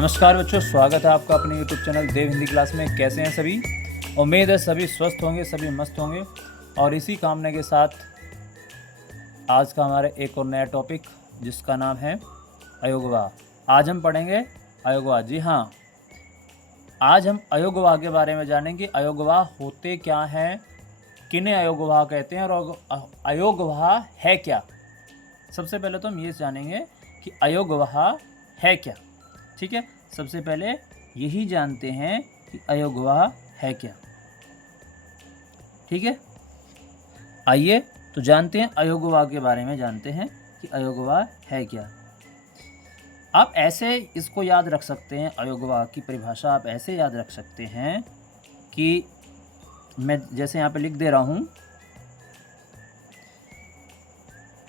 नमस्कार बच्चों, स्वागत है आपका अपने YouTube चैनल देव हिंदी क्लास में। कैसे हैं सभी? उम्मीद है सभी स्वस्थ होंगे, सभी मस्त होंगे। और इसी कामना के साथ आज का हमारा एक और नया टॉपिक जिसका नाम है अयोगवाह। आज हम पढ़ेंगे अयोगवाह। जी हाँ, आज हम अयोगवाह के बारे में जानेंगे। अयोगवाह होते क्या हैं, किन्हें अयोगवाह कहते हैं और अयोगवाह है क्या। सबसे पहले तो हम ये जानेंगे कि अयोगवाह है क्या। ठीक है, सबसे पहले यही जानते हैं कि अयोगवाह है क्या। ठीक है, आइए तो जानते हैं अयोगवाह के बारे में, जानते हैं कि अयोगवाह है क्या। आप ऐसे इसको याद रख सकते हैं, अयोगवाह की परिभाषा आप ऐसे याद रख सकते हैं कि मैं जैसे यहाँ पे लिख दे रहा हूँ,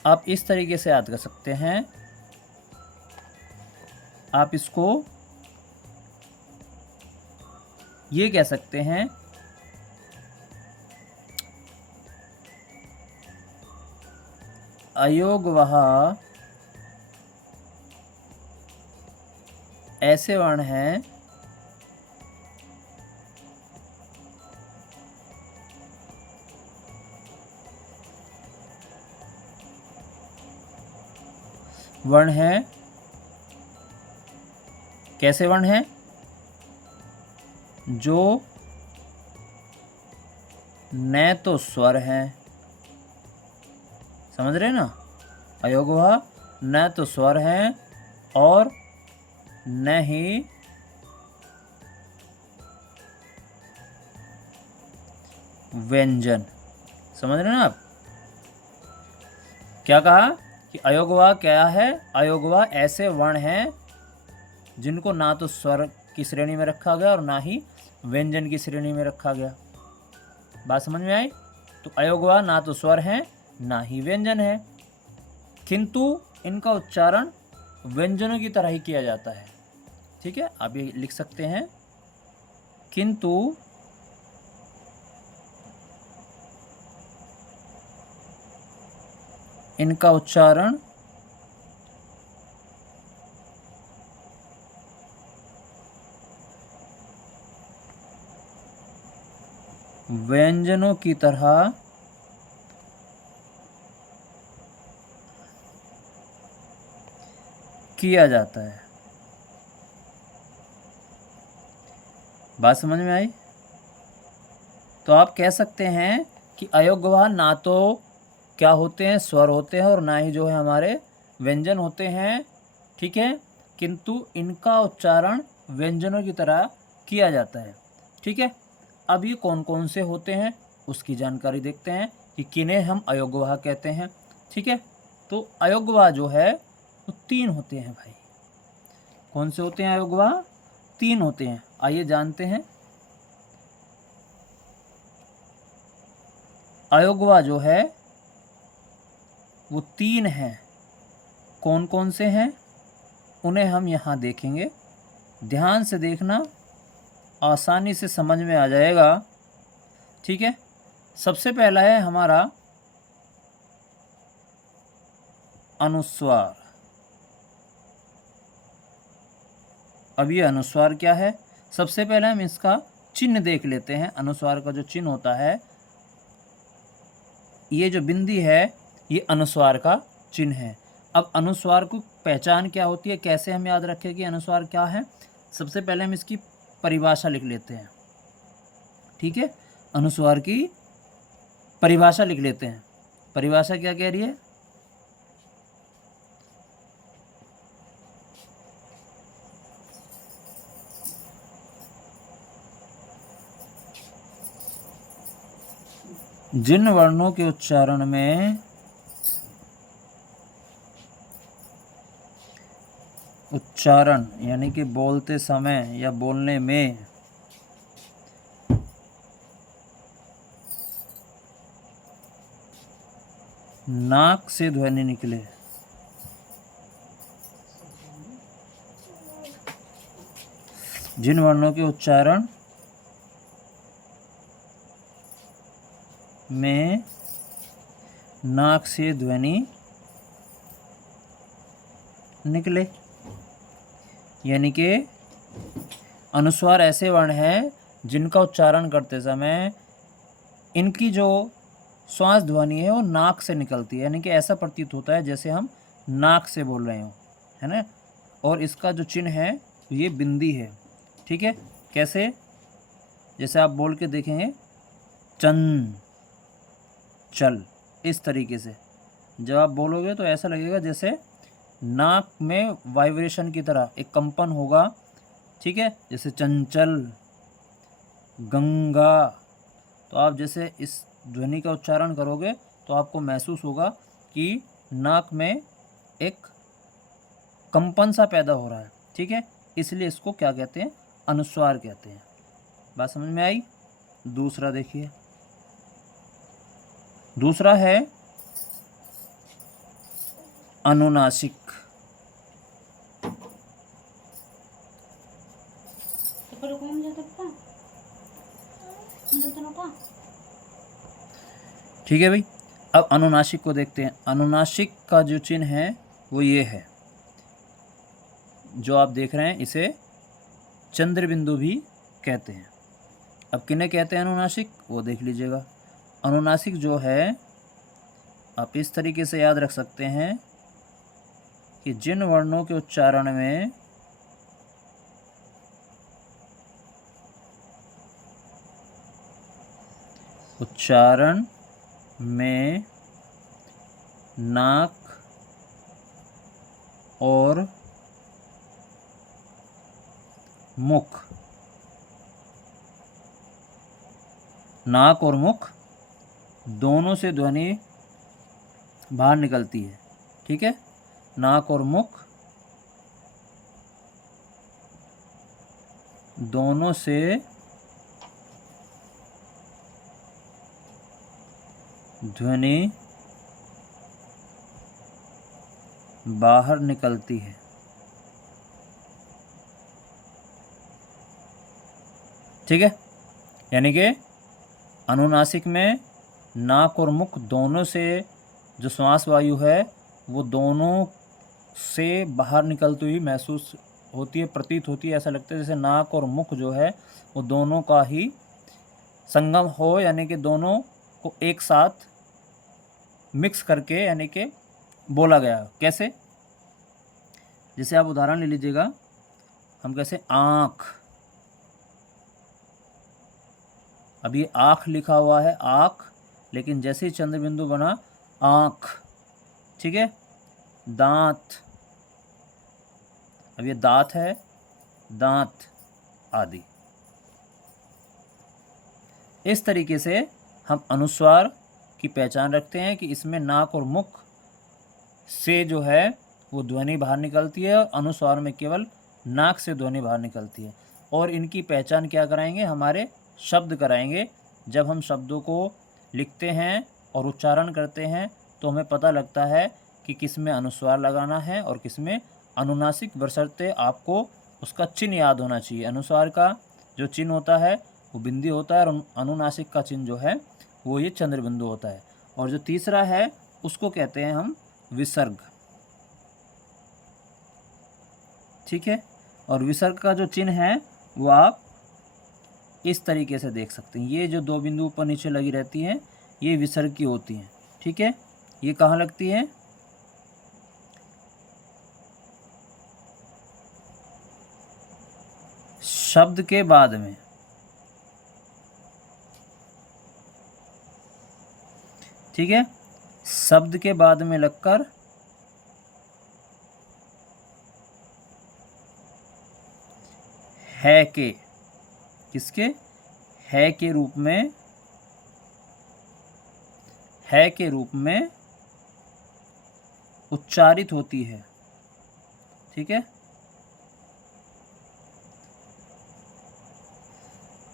आप इस तरीके से याद कर सकते हैं। आप इसको ये कह सकते हैं अयोगवाह ऐसे वर्ण हैं कैसे वर्ण हैं जो न तो स्वर हैं, समझ रहे हैं ना। अयोगवाह न तो स्वर हैं और न ही व्यंजन। समझ रहे हैं ना आप। क्या कहा कि अयोगवाह क्या है? अयोगवाह ऐसे वर्ण हैं जिनको ना तो स्वर की श्रेणी में रखा गया और ना ही व्यंजन की श्रेणी में रखा गया। बात समझ में आई? तो अयोगवाह ना तो स्वर हैं ना ही व्यंजन है, किंतु इनका उच्चारण व्यंजनों की तरह ही किया जाता है। ठीक है, आप ये लिख सकते हैं, किंतु इनका उच्चारण व्यंजनों की तरह किया जाता है। बात समझ में आई? तो आप कह सकते हैं कि अयोगवाह ना तो क्या होते हैं, स्वर होते हैं, और ना ही जो है हमारे व्यंजन होते हैं। ठीक है, किंतु इनका उच्चारण व्यंजनों की तरह किया जाता है। ठीक है, अब ये कौन कौन से होते हैं उसकी जानकारी देखते हैं कि किन्हें हम अयोगवाह कहते हैं। ठीक है, तो अयोगवाह जो है वो 3 होते हैं भाई। कौन से होते हैं अयोगवाह? 3 होते हैं। आइए जानते हैं। अयोगवाह जो है वो 3 हैं। कौन कौन से हैं उन्हें हम यहाँ देखेंगे। ध्यान से देखना, आसानी से समझ में आ जाएगा। ठीक है, सबसे पहला है हमारा अनुस्वार। अब ये अनुस्वार क्या है? सबसे पहले हम इसका चिन्ह देख लेते हैं। अनुस्वार का जो चिन्ह होता है, ये जो बिंदी है ये अनुस्वार का चिन्ह है। अब अनुस्वार को पहचान क्या होती है, कैसे हम याद रखें कि अनुस्वार क्या है? सबसे पहले हम इसकी परिभाषा लिख लेते हैं। ठीक है, अनुस्वार की परिभाषा लिख लेते हैं। परिभाषा क्या कह रही है? जिन वर्णों के उच्चारण में यानी कि बोलते समय या बोलने में नाक से ध्वनि निकले, जिन वर्णों के उच्चारण में नाक से ध्वनि निकले, यानी कि अनुस्वार ऐसे वर्ण हैं जिनका उच्चारण करते समय इनकी जो श्वास ध्वनि है वो नाक से निकलती है, यानी कि ऐसा प्रतीत होता है जैसे हम नाक से बोल रहे हो, है ना। और इसका जो चिन्ह है ये बिंदी है, ठीक है। कैसे? जैसे आप बोल के देखेंगे चन चल, इस तरीके से जब आप बोलोगे तो ऐसा लगेगा जैसे नाक में वाइब्रेशन की तरह एक कंपन होगा, ठीक है। जैसे चंचल, गंगा, तो आप जैसे इस ध्वनि का उच्चारण करोगे तो आपको महसूस होगा कि नाक में एक कंपन सा पैदा हो रहा है, ठीक है। इसलिए इसको क्या कहते हैं? अनुस्वार कहते हैं। बात समझ में आई? दूसरा देखिए, दूसरा है अनुनासिक। ठीक है भाई, अब अनुनासिक को देखते हैं। अनुनासिक का जो चिन्ह है वो ये है, जो आप देख रहे हैं इसे चंद्र बिंदु भी कहते हैं। अब किन्हें कहते हैं अनुनासिक, वो देख लीजिएगा। अनुनासिक जो है आप इस तरीके से याद रख सकते हैं कि जिन वर्णों के उच्चारण में नाक और मुख दोनों से ध्वनि बाहर निकलती है, ठीक है। नाक और मुख दोनों से ध्वनि बाहर निकलती है, ठीक है। यानी कि अनुनासिक में नाक और मुख दोनों से जो श्वास वायु है वो दोनों से बाहर निकलती हुई महसूस होती है, प्रतीत होती है। ऐसा लगता है जैसे नाक और मुख जो है वो दोनों का ही संगम हो, यानी कि दोनों को एक साथ मिक्स करके यानी कि बोला गया। कैसे? जैसे आप उदाहरण ले लीजिएगा, हम कैसे आँख, अब ये आँख लिखा हुआ है आँख, लेकिन जैसे ही चंद्र बिंदु बना आँख, ठीक है। दांत, अब ये दांत है, दांत आदि। इस तरीके से हम अनुस्वार की पहचान रखते हैं कि इसमें नाक और मुख से जो है वो ध्वनि बाहर निकलती है और अनुस्वार में केवल नाक से ध्वनि बाहर निकलती है। और इनकी पहचान क्या कराएंगे? हमारे शब्द कराएंगे। जब हम शब्दों को लिखते हैं और उच्चारण करते हैं तो हमें पता लगता है कि किस में अनुस्वार लगाना है और किस में अनुनासिक, बशर्ते आपको उसका चिन्ह याद होना चाहिए। अनुस्वार का जो चिन्ह होता है वो बिंदी होता है और अनुनासिक का चिन्ह जो है वो ये चंद्र बिंदु होता है। और जो तीसरा है उसको कहते हैं हम विसर्ग, ठीक है। और विसर्ग का जो चिन्ह है वो आप इस तरीके से देख सकते हैं। ये जो दो बिंदु ऊपर नीचे लगी रहती हैं ये विसर्ग की होती हैं, ठीक है। ये कहाँ लगती है? शब्द के बाद में, ठीक है। शब्द के बाद में लगकर है के, किसके? है के रूप में, है के रूप में उच्चारित होती है, ठीक है।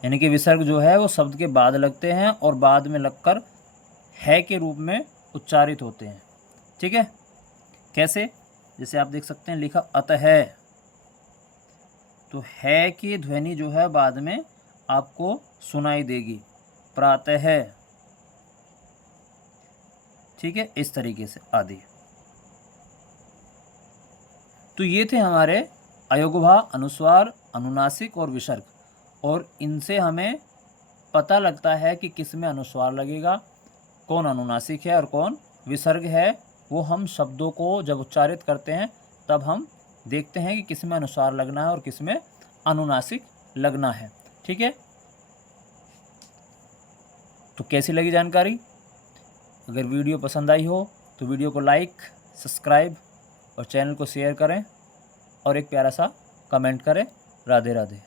यानी कि विसर्ग जो है वो शब्द के बाद लगते हैं और बाद में लगकर है के रूप में उच्चारित होते हैं, ठीक है। कैसे? जैसे आप देख सकते हैं लिखा अतः, तो है की ध्वनि जो है बाद में आपको सुनाई देगी, प्रातः, ठीक है। इस तरीके से आदि। तो ये थे हमारे अयोगभाव, अनुस्वार, अनुनासिक और विसर्ग, और इनसे हमें पता लगता है कि किस में अनुस्वार लगेगा, कौन अनुनासिक है और कौन विसर्ग है। वो हम शब्दों को जब उच्चारित करते हैं तब हम देखते हैं कि किस में अनुस्वार लगना है और किस में अनुनासिक लगना है। ठीक है, तो कैसी लगी जानकारी? अगर वीडियो पसंद आई हो तो वीडियो को लाइक, सब्सक्राइब और चैनल को शेयर करें और एक प्यारा सा कमेंट करें। राधे राधे।